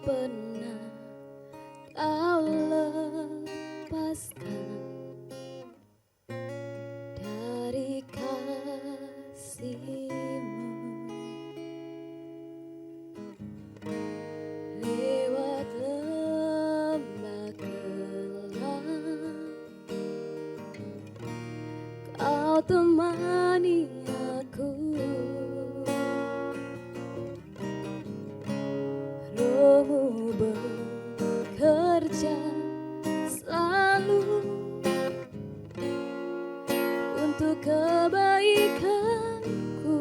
pernah kau lepaskan dari kasih-Mu. Lewat lembah gelap Kau temani aku, Roh-Mu bekerja selalu untuk kebaikanku.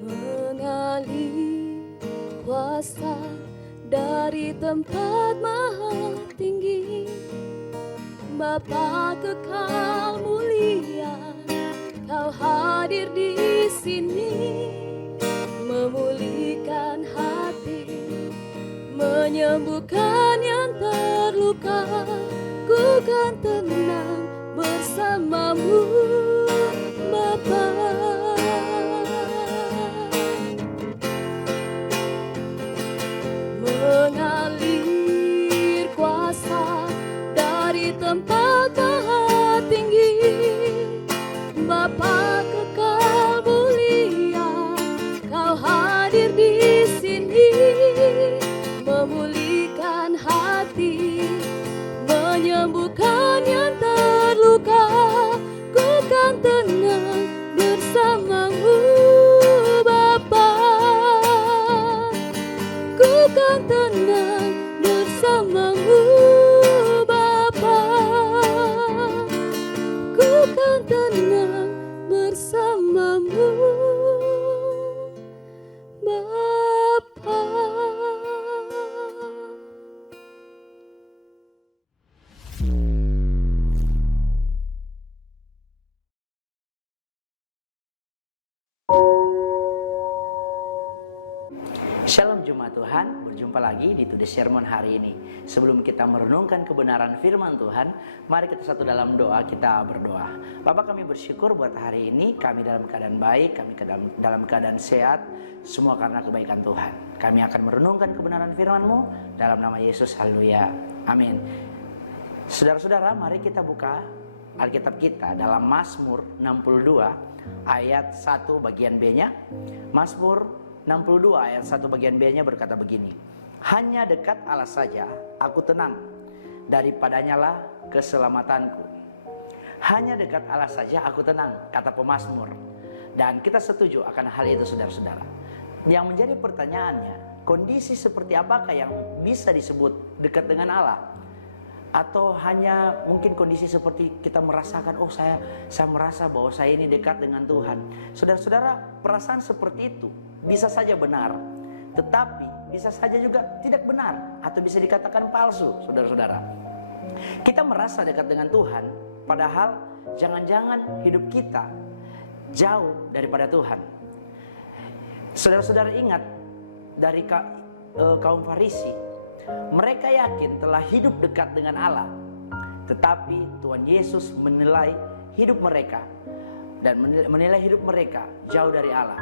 Mengalir kuasa dari tempat maha tinggi, Bapa kekal mulia, Kau hadir di sini, memulihkan hati, menyembuhkan yang terluka. Ku kan tenang bersama-Mu, Bapa. Mengalir kuasa dari tempat maha tinggi, Bapa kekal mulia, Kau hadir di sini, memulihkan hati, menyembuhkan yang terluka. Ku kan tenang bersama-Mu, Bapa. Ku kan tenang bersama-Mu, Bapa. Ku kan tenang bersama-Mu, Bapa. Shalom Jemaat Tuhan, berjumpa lagi di Today Sermon hari ini. Sebelum kita merenungkan kebenaran firman Tuhan, mari kita satu dalam doa, kita berdoa. Bapa, kami bersyukur buat hari ini, kami dalam keadaan baik, kami dalam keadaan sehat, semua karena kebaikan Tuhan. Kami akan merenungkan kebenaran firman-Mu dalam nama Yesus, haleluya, amin. Saudara-saudara, mari kita buka Alkitab kita dalam Mazmur 62 ayat 1 bagian B-nya. Mazmur 62 ayat 1 bagian B-nya berkata begini: hanya dekat Allah saja aku tenang, daripadanya lah keselamatanku. Hanya dekat Allah saja aku tenang, kata pemazmur. Dan kita setuju akan hal itu, saudara-saudara. Yang menjadi pertanyaannya, kondisi seperti apakah yang bisa disebut dekat dengan Allah? Atau hanya mungkin kondisi seperti kita merasakan, oh saya merasa bahwa saya ini dekat dengan Tuhan. Saudara-saudara, perasaan seperti itu bisa saja benar, tetapi bisa saja juga tidak benar, atau bisa dikatakan palsu, saudara-saudara. Kita merasa dekat dengan Tuhan, padahal jangan-jangan hidup kita jauh daripada Tuhan. Saudara-saudara ingat dari kaum Farisi, mereka yakin telah hidup dekat dengan Allah, tetapi Tuhan Yesus menilai hidup mereka dan menilai hidup mereka jauh dari Allah.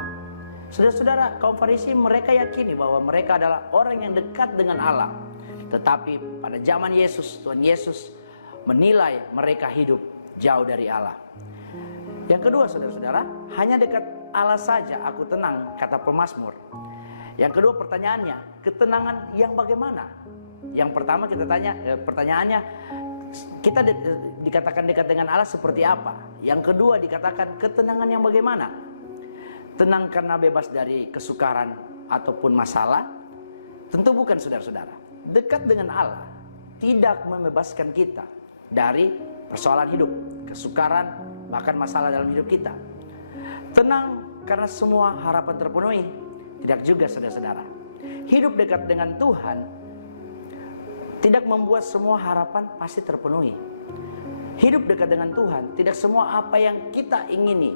Saudara-saudara, kaum Farisi mereka yakini bahwa mereka adalah orang yang dekat dengan Allah, tetapi pada zaman Yesus, Tuhan Yesus menilai mereka hidup jauh dari Allah. Yang kedua, saudara-saudara, hanya dekat Allah saja aku tenang, kata pemazmur. Yang kedua pertanyaannya, ketenangan yang bagaimana? Yang pertama kita tanya, pertanyaannya, kita dikatakan dekat dengan Allah seperti apa? Yang kedua dikatakan ketenangan yang bagaimana? Tenang karena bebas dari kesukaran ataupun masalah? Tentu bukan, saudara-saudara. Dekat dengan Allah tidak membebaskan kita dari persoalan hidup, kesukaran, bahkan masalah dalam hidup kita. Tenang karena semua harapan terpenuhi? Tidak juga, saudara-saudara. Hidup dekat dengan Tuhan tidak membuat semua harapan pasti terpenuhi. Hidup dekat dengan Tuhan, tidak semua apa yang kita ingini,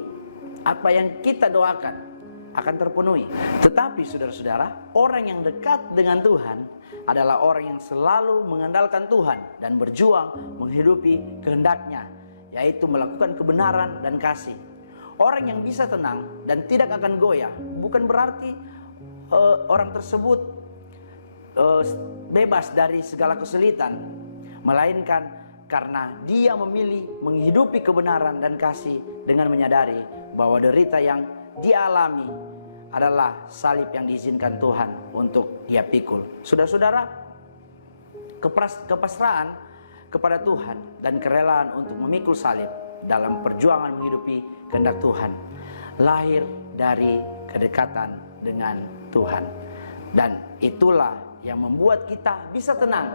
apa yang kita doakan akan terpenuhi. Tetapi saudara-saudara, orang yang dekat dengan Tuhan adalah orang yang selalu mengandalkan Tuhan dan berjuang menghidupi kehendaknya, yaitu melakukan kebenaran dan kasih. Orang yang bisa tenang dan tidak akan goyah bukan berarti orang tersebut bebas dari segala kesulitan, melainkan karena dia memilih menghidupi kebenaran dan kasih dengan menyadari bahwa derita yang dia alami adalah salib yang diizinkan Tuhan untuk dia pikul. Saudara-saudara, kepasrahan kepada Tuhan dan kerelaan untuk memikul salib dalam perjuangan menghidupi kehendak Tuhan lahir dari kedekatan dengan Tuhan, dan itulah yang membuat kita bisa tenang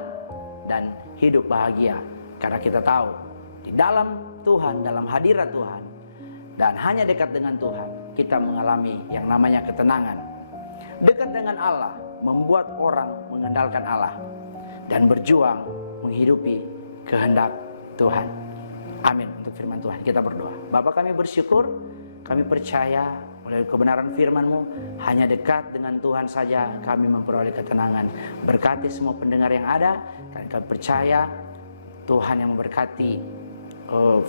dan hidup bahagia, karena kita tahu di dalam Tuhan, dalam hadirat Tuhan, dan hanya dekat dengan Tuhan kita mengalami yang namanya ketenangan. Dekat dengan Allah membuat orang mengandalkan Allah dan berjuang menghidupi kehendak Tuhan. Amin. Untuk firman Tuhan kita berdoa. Bapa, kami bersyukur, kami percaya oleh kebenaran firman-Mu, hanya dekat dengan Tuhan saja kami memperoleh ketenangan. Berkati semua pendengar yang ada, dan kami percaya Tuhan yang memberkati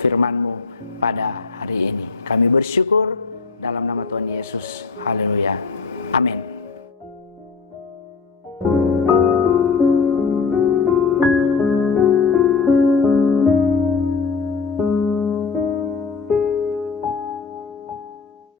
firman-Mu pada hari ini. Kami bersyukur dalam nama Tuhan Yesus. Haleluya. Amin.